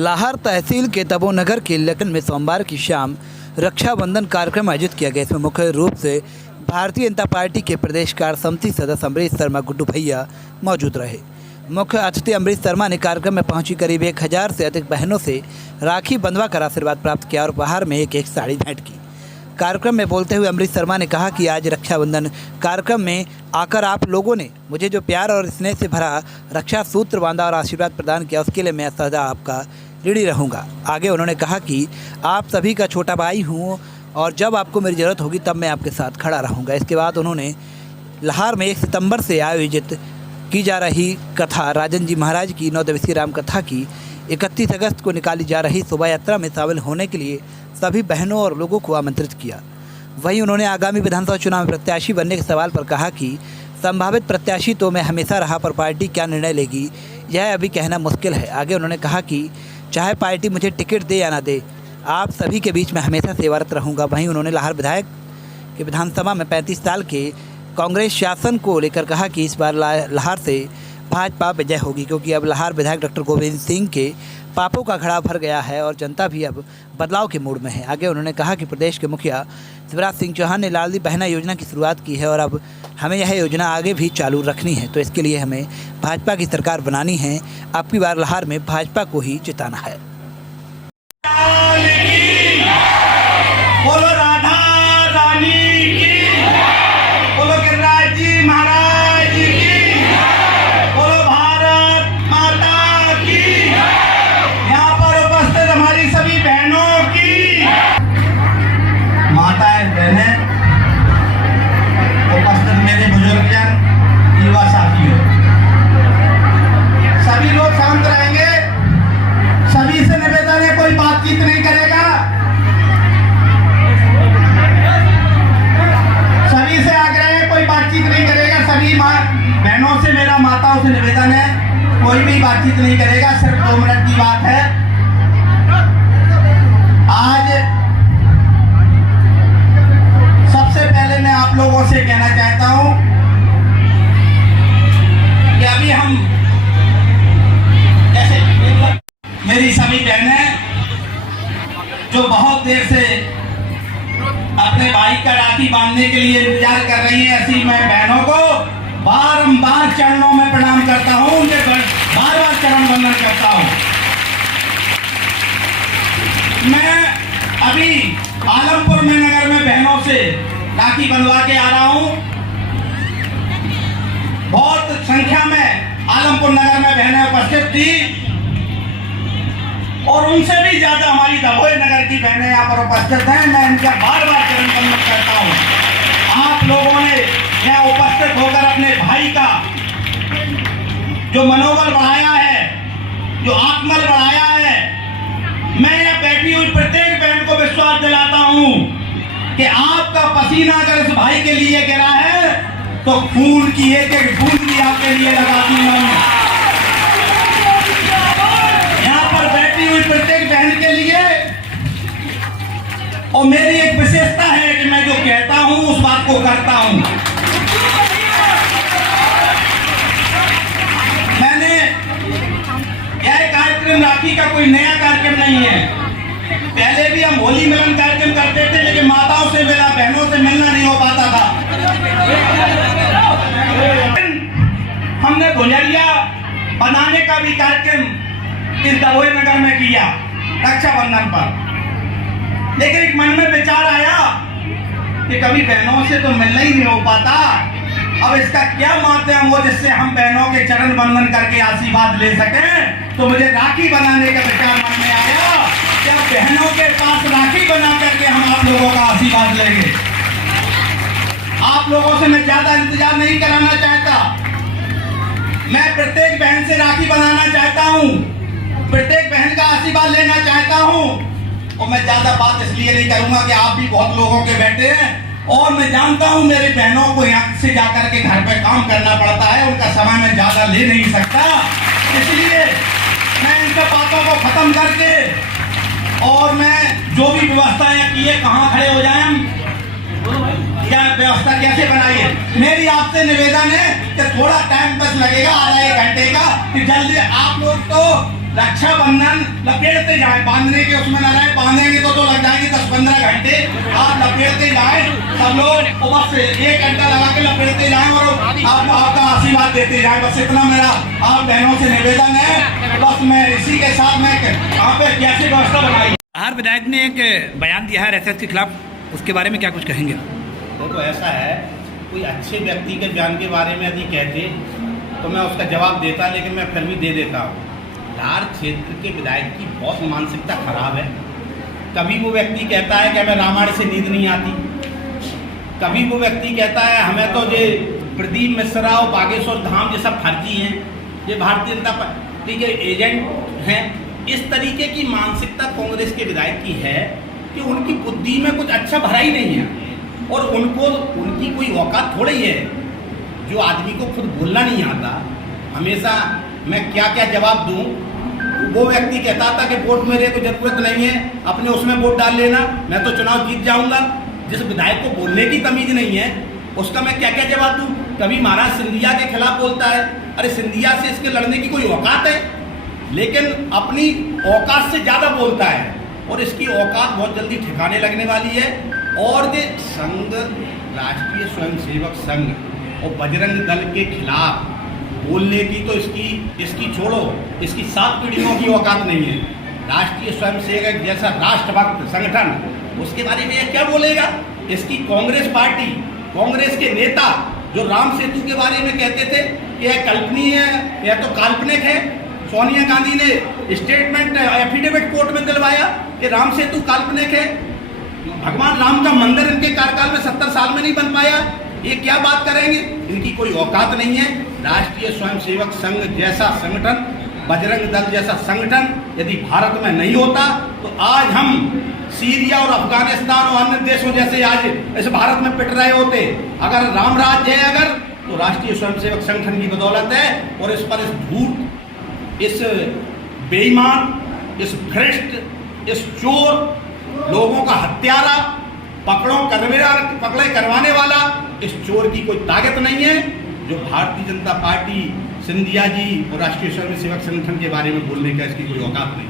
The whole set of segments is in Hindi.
लाहौर तहसील के तपोनगर के लेकिन में सोमवार की शाम रक्षाबंधन कार्यक्रम आयोजित किया गया। इसमें मुख्य रूप से भारतीय जनता पार्टी के प्रदेश कार्य समिति सदस्य अमरीश शर्मा गुड्डू भैया मौजूद रहे। मुख्य अतिथि अमरीश शर्मा ने कार्यक्रम में पहुंची करीब 1000 से अधिक बहनों से राखी बंधवाकर आशीर्वाद प्राप्त किया और उपहार में एक साड़ी भेंट की। कार्यक्रम में बोलते हुए अमरीश शर्मा ने कहा कि आज रक्षाबंधन कार्यक्रम में आकर आप लोगों ने मुझे जो प्यार और स्नेह से भरा रक्षा सूत्र बांधा और आशीर्वाद प्रदान किया, उसके लिए मैं सदा आपका ऋणी रहूँगा। आगे उन्होंने कहा कि आप सभी का छोटा भाई हूँ और जब आपको मेरी ज़रूरत होगी तब मैं आपके साथ खड़ा रहूँगा। इसके बाद उन्होंने लाहौर में 1 सितंबर से आयोजित की जा रही कथा राजन जी महाराज की 9 दिवसीय राम कथा की 31 अगस्त को निकाली जा रही शोभा यात्रा में शामिल होने के लिए सभी बहनों और लोगों को आमंत्रित किया। वहीं उन्होंने आगामी विधानसभा चुनाव में प्रत्याशी बनने के सवाल पर कहा कि संभावित प्रत्याशी तो मैं हमेशा रहा, पर पार्टी क्या निर्णय लेगी यह अभी कहना मुश्किल है। आगे उन्होंने कहा कि चाहे पार्टी मुझे टिकट दे या ना दे, आप सभी के बीच में हमेशा सेवारत रहूँगा। वहीं उन्होंने लाहौर विधायक के विधानसभा में 35 साल के कांग्रेस शासन को लेकर कहा कि इस बार लाहौर से भाजपा विजय होगी, क्योंकि अब लाहौर विधायक डॉक्टर गोविंद सिंह के पापों का घड़ा भर गया है और जनता भी अब बदलाव के मूड में है। आगे उन्होंने कहा कि प्रदेश के मुखिया शिवराज सिंह चौहान ने लाडली बहना योजना की शुरुआत की है और अब हमें यह योजना आगे भी चालू रखनी है, तो इसके लिए हमें भाजपा की सरकार बनानी है। अब की बार लाहौर में भाजपा को ही जिताना है। बोलो राधा रानी की, बोलो गिरिराज जी महाराज की, बोलो भारत माता की। यहाँ पर उपस्थित हमारी सभी बहनों की, माताएं बहनें, उपस्थित मेरे बुजुर्गजन, युवा साथियों, सभी लोग शांत रहेंगे। सभी से निवेदन है, कोई बातचीत नहीं करेगा। सभी से आग्रह है, कोई बातचीत नहीं करेगा। सभी बहनों से, मेरा माताओं से निवेदन है, कोई भी बातचीत नहीं करेगा। सिर्फ 2 मिनट की बात है। आज सबसे पहले मैं आप लोगों से कहना चाहता हूं कि अभी हम जैसे मेरी सभी बहनें जो बहुत देर से अपने भाई का राखी बांधने के लिए इंतजार कर रही है, ऐसी मैं बहनों को बारंबार चरणों में प्रणाम करता हूं, उनके बार बार चरण वंदन करता हूं। मैं अभी आलमपुर में नगर में बहनों से राखी बंधवा के आ रहा हूं। बहुत संख्या में आलमपुर नगर में बहनें उपस्थित थी और उनसे भी ज्यादा हमारी दभोई नगर की बहनें यहाँ पर उपस्थित हैं। मैं इनका बार बार चरण वंदन करता हूँ। आप लोगों ने यहाँ उपस्थित होकर अपने भाई का जो मनोबल बढ़ाया है, जो आत्मबल बढ़ाया है, मैं यहाँ बैठी हुई प्रत्येक बहन को विश्वास दिलाता हूँ कि आपका पसीना अगर इस भाई के लिए गिरा है तो खून की एक एक बूंद भी आपके लिए लगा दूंगा। प्रत्येक बहन के लिए, और मेरी एक विशेषता है कि मैं जो कहता हूं उस बात को करता हूं। मैंने यह कार्यक्रम राखी का कोई नया कार्यक्रम नहीं है। पहले भी हम होली मिलन कार्यक्रम करते थे, लेकिन माताओं से मिला, बहनों से मिलना नहीं हो पाता था। हमने गुजरिया बनाने का भी कार्यक्रम इस दभोई नगर में किया रक्षाबंधन पर, लेकिन एक मन में विचार आया कि कभी बहनों से तो मिलना ही नहीं हो पाता। अब इसका क्या माध्यम हो जिससे हम बहनों के चरण वंदन करके आशीर्वाद ले सकें। तो मुझे राखी बनाने का विचार मन में आया। क्या बहनों के पास राखी बना करके हम आप लोगों का आशीर्वाद लेंगे। आप लोगों से मैं ज्यादा इंतजार नहीं कराना चाहता। मैं प्रत्येक बहन से राखी बनाना चाहता हूँ, प्रत्येक बहन का आशीर्वाद लेना चाहता हूं। और मैं ज्यादा बात इसलिए नहीं करूंगा कि आप भी बहुत लोगों के बैठे हैं और मैं जानता हूं मेरी बहनों को यहाँ से जाकर के घर पे काम करना पड़ता है, उनका समय मैं ज्यादा ले नहीं सकता। इसलिए मैं इन सब बातों को खत्म करके और मैं जो भी व्यवस्थाएं की है, कहाँ खड़े हो जाए हम, क्या व्यवस्था कैसे बनाई है, मेरी आपसे निवेदन है कि थोड़ा टाइम बस लगेगा, आधा 1 घंटे का, कि जल्दी आप लोग तो रक्षाबंधन लपेटते जाए, बांधने के उसमें न रहे, बांधेंगे तो लग जाएंगे 10-15 घंटे। आप लपेटते जाए सब लोग, और बस 1 घंटा लगा के लपेटते जाए और आप आपका आशीर्वाद देते जाए। बस इतना मेरा आप बहनों से निवेदन है। बस मैं इसी के साथ में यहाँ पे कैसी व्यवस्था बनाई। हर विधायक ने एक बयान दिया है RSS के खिलाफ, उसके बारे में क्या कुछ कहेंगे? तो ऐसा है, कोई अच्छे व्यक्ति के बयान के बारे में यदि कहते तो मैं उसका जवाब देता, लेकिन मैं फिर भी दे देता हूँ। धार क्षेत्र के विधायक की बहुत मानसिकता खराब है। कभी वो व्यक्ति कहता है कि हमें रामायण से नींद नहीं आती, कभी वो व्यक्ति कहता है हमें तो ये प्रदीप मिश्रा और बागेश्वर धाम ये सब फर्जी हैं, ये भारतीय जनता पार्टी के एजेंट हैं। इस तरीके की मानसिकता कांग्रेस के विधायक की है कि उनकी बुद्धि में कुछ अच्छा भरा ही नहीं है, और उनकी कोई औकात थोड़ी है। जो आदमी को खुद बोलना नहीं आता, हमेशा मैं क्या क्या जवाब दूं। वो व्यक्ति कहता था कि वोट मेरे को जरूरत नहीं है, अपने उसमें वोट डाल लेना, मैं तो चुनाव जीत जाऊंगा। जिस विधायक को बोलने की तमीज नहीं है, उसका मैं क्या क्या जवाब दूं। कभी महाराज सिंधिया के खिलाफ बोलता है, अरे सिंधिया से इसके लड़ने की कोई औकात है, लेकिन अपनी औकात से ज़्यादा बोलता है, और इसकी औकात बहुत जल्दी ठिकाने लगने वाली है। और ये संघ, राष्ट्रीय स्वयंसेवक संघ और बजरंग दल के खिलाफ बोलने की तो इसकी छोड़ो, इसकी 7 पीढ़ियों की औकात नहीं है। राष्ट्रीय स्वयंसेवक जैसा राष्ट्रभक्त संगठन, उसके बारे में ये क्या बोलेगा? इसकी कांग्रेस पार्टी, कांग्रेस के नेता जो राम सेतु के बारे में कहते थे कि यह कल्पनीय है, यह तो काल्पनिक है। सोनिया गांधी ने स्टेटमेंट एफिडेविट कोर्ट में दिलवाया कि राम सेतु काल्पनिक है। भगवान राम का मंदिर इनके कार्यकाल में 70 साल में नहीं बन पाया। ये क्या बात करेंगे? इनकी कोई औकात नहीं है। राष्ट्रीय स्वयंसेवक संघ जैसा संगठन, बजरंग दल जैसा संगठन यदि भारत में नहीं होता तो आज हम सीरिया और अफगानिस्तान और अन्य देशों जैसे आज इस भारत में पिट रहे होते। अगर राम राज्य है अगर, तो राष्ट्रीय स्वयंसेवक संगठन की बदौलत है। और इस पर इस झूठ, इस बेईमान, इस भ्रष्ट, इस चोर, लोगों का हत्यारा, पकड़े करवाने वाला इस चोर की कोई ताकत नहीं है जो भारतीय जनता पार्टी, सिंधिया जी और राष्ट्रीय स्वयंसेवक संगठन के बारे में बोलने का इसकी कोई औकात नहीं।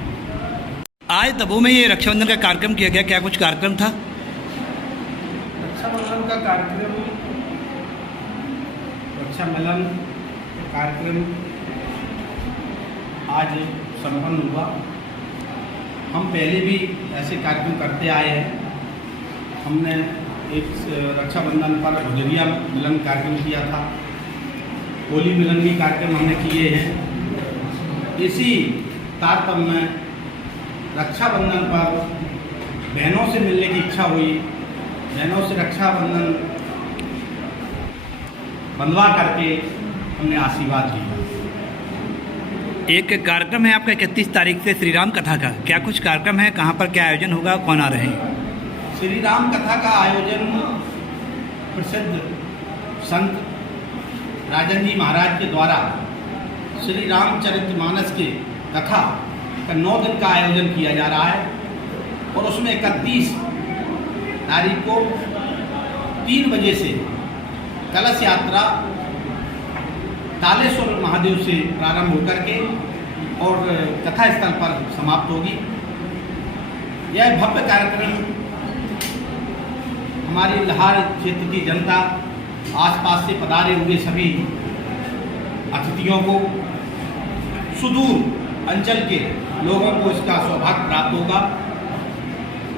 आज तबों में ये रक्षाबंधन का कार्यक्रम किया गया, क्या कुछ कार्यक्रम था? रक्षाबंधन का कार्यक्रम, रक्षाबंधन कार्यक्रम आज संपन्न हुआ। हम पहले भी ऐसे कार्यक्रम करते आए हैं। हमने एक रक्षाबंधन पर गुजरिया मिलन कार्यक्रम किया था, होली मिलन भी कार्यक्रम हमने किए हैं। इसी तारतम्य में रक्षाबंधन पर बहनों से मिलने की इच्छा हुई, बहनों से रक्षाबंधन बंधवा करके हमने आशीर्वाद लिया। एक कार्यक्रम है आपका 31 तारीख से श्री राम कथा का, क्या कुछ कार्यक्रम है, कहाँ पर क्या आयोजन होगा, कौन आ रहे हैं? श्री राम कथा का आयोजन प्रसिद्ध संत राजन जी महाराज के द्वारा श्री रामचरितमानस के कथा का 9 दिन का आयोजन किया जा रहा है। और उसमें 31 तारीख को 3 बजे से कलश यात्रा तालेश्वर महादेव से प्रारंभ होकर के और कथा स्थल पर समाप्त होगी। यह भव्य कार्यक्रम हमारी लाहौर क्षेत्र की जनता, आसपास से पधारे हुए सभी अतिथियों को, सुदूर अंचल के लोगों को इसका सौभाग्य प्राप्त होगा।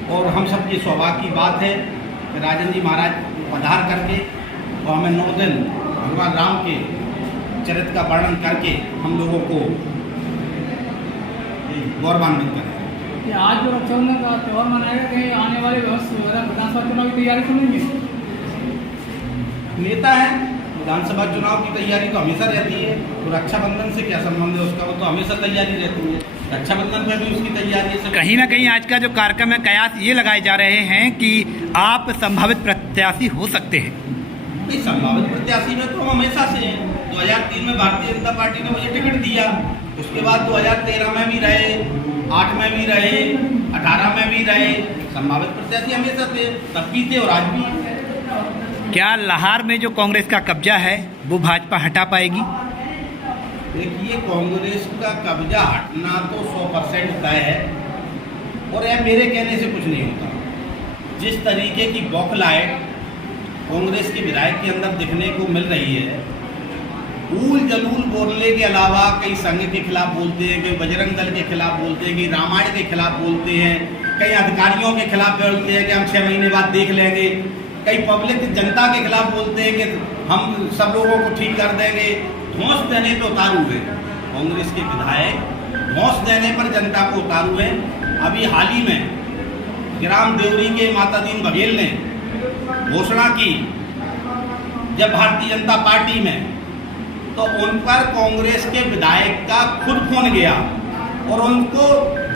और हम सब की सौभाग्य की बात है कि राजन जी महाराज पधार करके और हमें 9 दिन भगवान राम के चरित्र का वर्णन करके हम लोगों को गौरवान्वित करें। आज जो रक्षाबंधन का त्यौहार मनाएगा, कहीं आने वाले विधानसभा चुनाव की तैयारी सुनेंगे? नेता है, विधानसभा चुनाव की तैयारी तो हमेशा रहती है, तो रक्षाबंधन से क्या संबंध है उसका? वो तो हमेशा तैयारी रहती है, रक्षाबंधन में भी उसकी तैयारी है। कहीं ना कहीं आज का जो कार्यक्रम है, कयास ये लगाए जा रहे हैं कि आप संभावित प्रत्याशी हो सकते हैं। नहीं, संभावित प्रत्याशी में तो हम हमेशा से हैं। 2003 में भारतीय जनता पार्टी ने मुझे टिकट दिया, उसके बाद 2013 में भी रहे, 8 में भी रहे, 18 में भी रहे। संभावित प्रत्याशी हमेशा थे, तब भी थे और आज भी हैं। क्या लाहौर में जो कांग्रेस का कब्जा है वो भाजपा हटा पाएगी? देखिए, कांग्रेस का कब्जा हटना तो 100% तय है और यह मेरे कहने से कुछ नहीं होता। जिस तरीके की बौखलाहट कांग्रेस के विधायक के अंदर दिखने को मिल रही है, ऊल जलूल बोलने के अलावा कई संघ के खिलाफ बोलते हैं, कई बजरंग दल के खिलाफ बोलते हैं, कई रामायण के खिलाफ बोलते हैं, कई अधिकारियों के खिलाफ बोलते हैं कि हम 6 महीने बाद देख लेंगे, कई पब्लिक जनता के खिलाफ बोलते हैं कि हम सब लोगों को ठीक कर देंगे। धौंस देने पे उतारू है कांग्रेस के विधायक, धौंस देने पर जनता को उतारू है। अभी हाल ही में ग्राम देवरी के माता दीन बघेल ने घोषणा की जब भारतीय जनता पार्टी में, तो उन पर कांग्रेस के विधायक का खुद फोन गया और उनको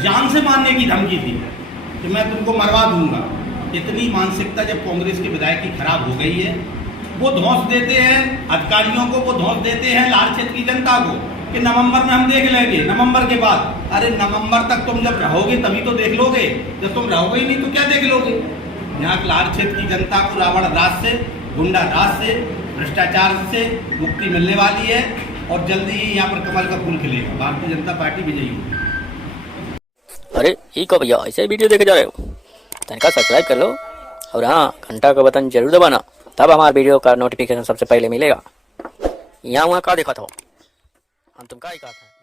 जान से मारने की धमकी थी कि मैं तुमको मरवा दूंगा। इतनी मानसिकता जब कांग्रेस के विधायक की खराब हो गई है, वो धौंस देते हैं अधिकारियों को, वो धौंस देते हैं लाल क्षेत्र की जनता को कि नवंबर में हम देख लेंगे, नवंबर के बाद। अरे नवंबर तक तुम जब रहोगे तभी तो देख लोगे, जब तुम रहोगे ही नहीं तो क्या देख लोगे। यहाँ लाल क्षेत्र की जनता को रावण राज से, गुंडा राज से, भ्रष्टाचार से मुक्ति मिलने वाली है और जल्दी ही यहाँ पर कमल का फूल खिलेगा। भारतीय जनता पार्टी विजयी होगी। अरे ठीक हो भैया, ऐसे वीडियो देखे जा रहे हो तनिका सब्सक्राइब कर लो और हाँ, घंटा का बटन जरूर दबाना, तब हमारे वीडियो का नोटिफिकेशन सबसे पहले मिलेगा। यहाँ वहाँ का देखा था हम, तुम का ही कहा था।